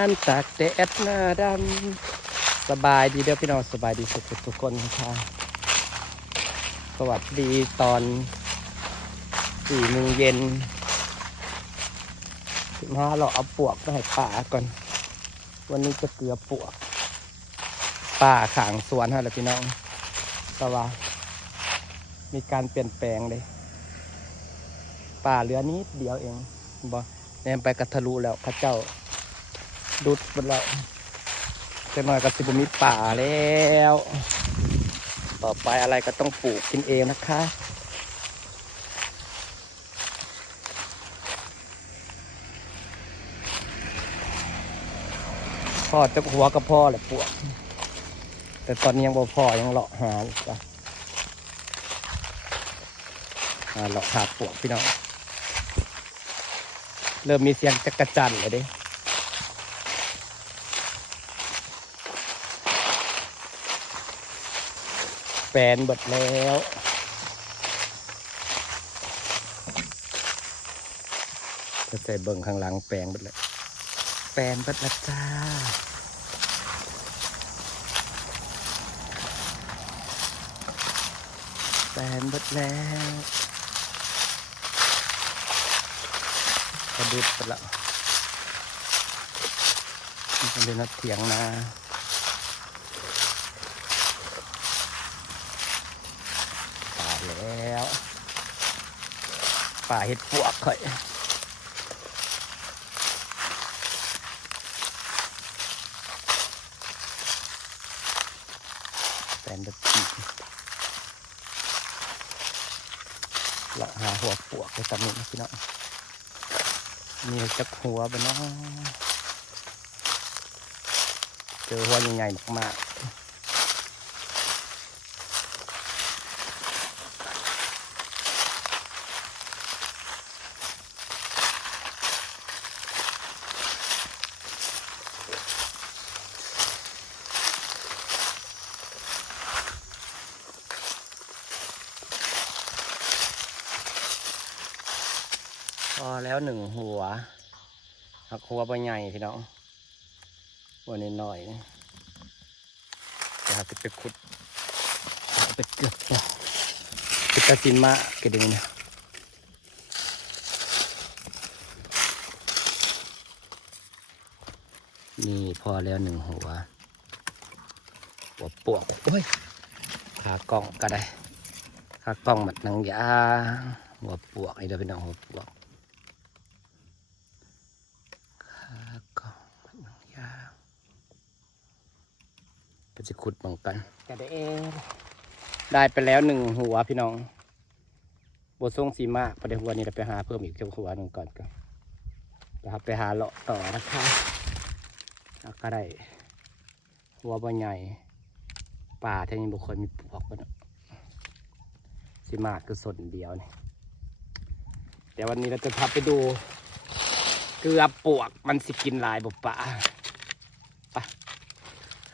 านตากแดดหน้าดำสบายดีเด้อพี่น้องสบายดีทุกคนค่ะสวัสดีตอน4 โมงเย็น15เราเอาปวกไปให้ป่าก่อนวันนี้จะเกลือปวกป่าขางสวนฮะแหละพี่น้องแต่ว่ามีการเปลี่ยนแปลงเลยป่าเหลือนิดเดียวเองบ่แนมไปกระทะลุแล้วข้าเจ้าดุดหมดแล้วจะหน่อยก็สิบมีป่าแล้วต่อไปอะไรก็ต้องปลูกกินเองนะคะพ่อจะหัวกับพ่อแหละปวกแต่ตอนนี้ยังบ่พ่อยังเลาะหาอยู่จ้ะเลาะหาปวกพี่น้องเริ่มมีเสียงจักรจั่นเลยดิแฟนเบิดแล้วจะใส่เบิ่งข้างหลังแปลงเบิดเลยแฟนเบิดละจ้าแฟนเบิดแล้วกระดุดไปแล้วมันเป็นนัดเถียงนาป่าแล้วป่าเห็ดปวกค่อยแฟนเบิดปีเราหาหัวปวกไปตำหนิพี่น้องมีจักหัวไปเนาะเจอหัวใหญ่ๆมากพอแล้ว1 หัวหักหัวใบใหญ่พี่น้องหัวน้อยๆจะไปขุดไปเกือบต่อปิตาจินมะกระดิ่งเนี่ยนี่พอแล้ว1 หัวปวกโอ้ยขากล้องก็ได้ขากล้องมันนังยาหัวปวกนี่เดี๋ยวพี่น้องหัวปวกจะขุดเหมือนกันก็ได้ไปแล้ว1 หัวพี่น้องบัวทรงสีมากประเดี๋ยววันนี้เราไปหาเพิ่มอีกหัวหนึ่งก่อนก็นะครับไปหาเลาะต่อนะคะก็ได้หัวใบใหญ่ป่าแถวนี้บุคคลมีปลวกกันสีมากก็สนเดียวนี่แต่วันนี้เราจะพาไปดูเกลือปลวกมันสิกินลายบุป่า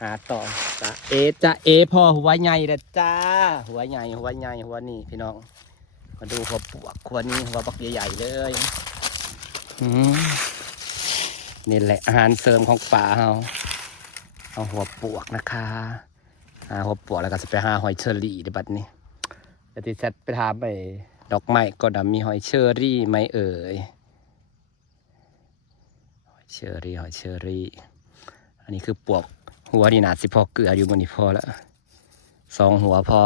หาต่อจ้าพ่อหัวใหญ่เด้อจ้าหัวใหญ่หัวนี่พี่น้องมาดูหัวปวกหัวนี้หัวบักใหญ่ๆเลยนี่แหละอาหารเสริมของป่าเอาหัวปวกนะคะหาหัวปวกแล้วก็จะไปหาหอยเชอรี่ในบัดนี้แต่ที่จะไปทำไปดอกไม้ก็ดำมีหอยเชอรี่ไหมเอ่ยหอยเชอรี่อันนี้คือปวกหัวนี่นาสิพอเกลืออยู่บนนี้พอแล้ว2 หัวพอ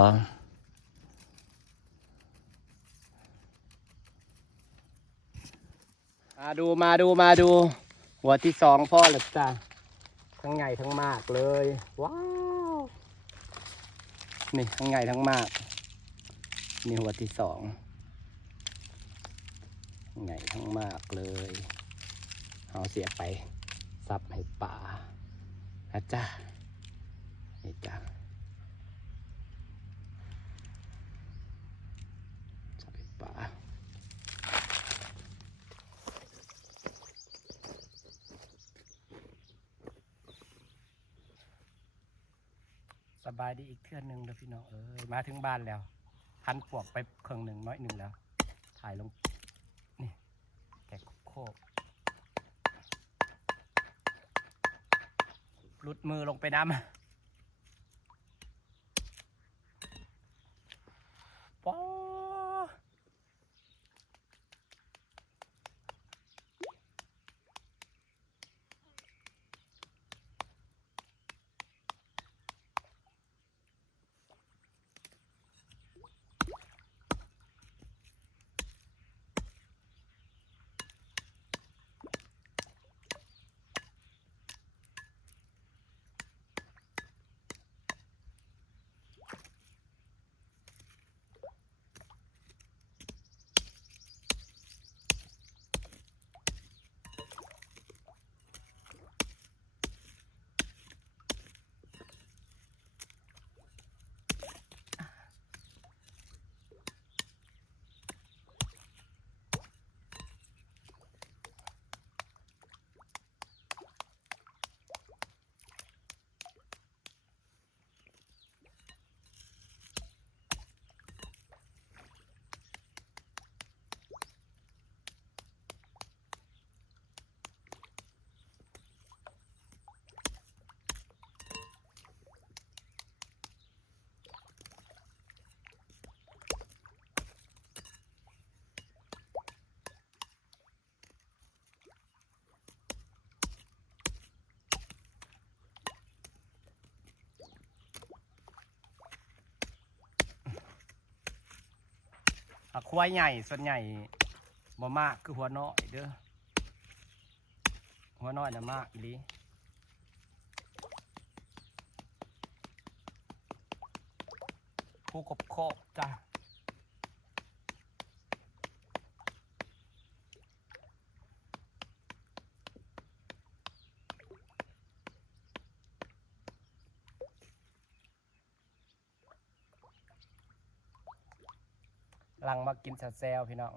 มาดูหัวที่2พ่อแล้วจ้ะทั้งใหญ่ทั้งมากเลยว้าวนี่ทั้งใหญ่ทั้งมากนี่หัวที่2ใหญ่ทั้งมากเลยเอาเสียไปซับให้ป่านะจ๊ะนี่จ้ะซับให้ป่าสบายดีอีกเทื่อนึงเด้อพี่น้องมาถึงบ้านแล้วพันปวกไปครึ่งหนึ่งน้อยหนึ่งแล้วถ่ายลงนี่แกะโคก หลุดมือลงไปน้ำป๊อควายใหญ่ส่วนใหญ่บ่มากคือหัวน้อยเด้อหัวน้อยน่ะมากอีหลีผู้กบโคบจ้ะหลังมากินแซวพี่น้อง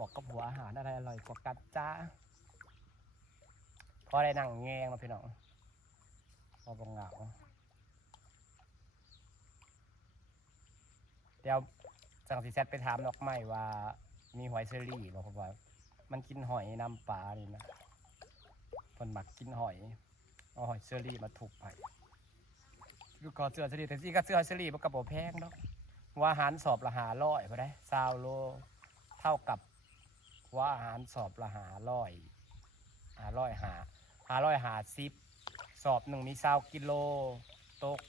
บอกกับหัวอาหารอะไรอร่อยกว่ากันจ้าพอได้นั่งแงงมาพี่น้องพอบังเหงาเดี๋ยวจังสีแซดไปถามดอกไม้ว่ามีหอยเชอรี่บอกผมว่ามันกินหอยน้ำปลานี่นะคนหมักกินหอยเอาหอยเชอรี่มาถูกไปดูก่อนเสือเชอรี่แต่ที่ก็เสือเชอรี่มันกระโปรงแพงเนาะว่าอาหารสอบละ500พอได้20 โลเท่ากับว่าอาหารสอบละ550สอบหนึ่งมี20 กิโลตก20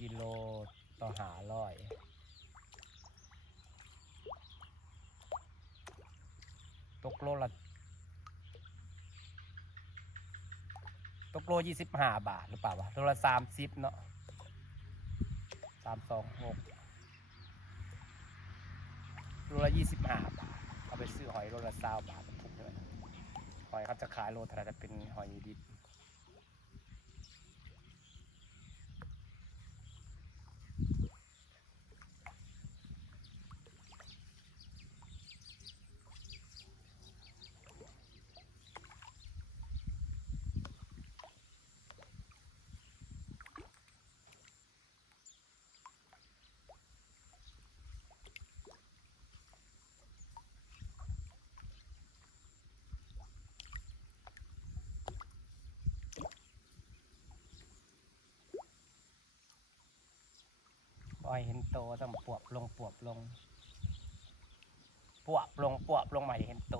กิโลต่อ500ตกโล25 บาทหรือเปล่าวะโลละ30เนาะ326โลละ25 บาทเอาไปซื้อหอยโลละ20 บาทถูกเลยหอยเขาจะขายโลเท่าไหร่จะเป็นหอยดิบปล่อยเห็นโตต้องปวบลงปวบลงใหม่เห็นโต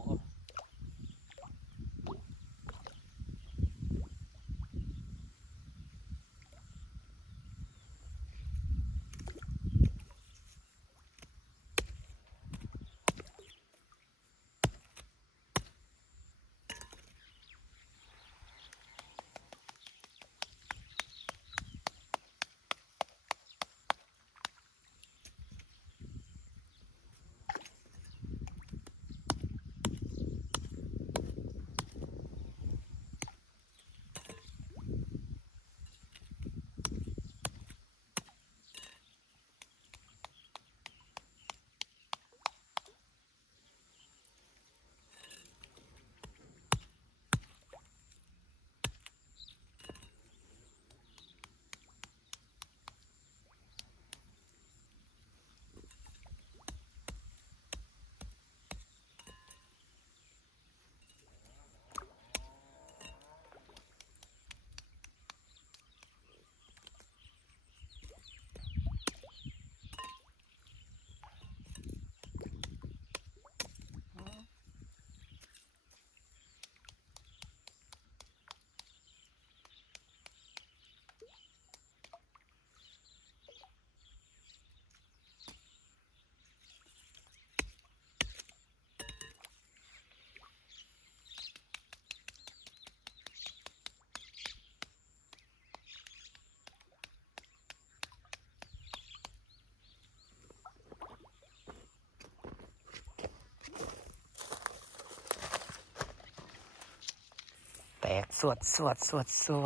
สว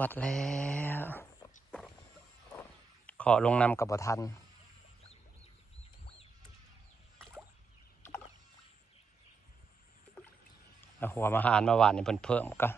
ดแล้ว ขอลงนำกับบ่ทันเอาหัวมาหารมาหวานนี่เพิ่นเพิ่มก็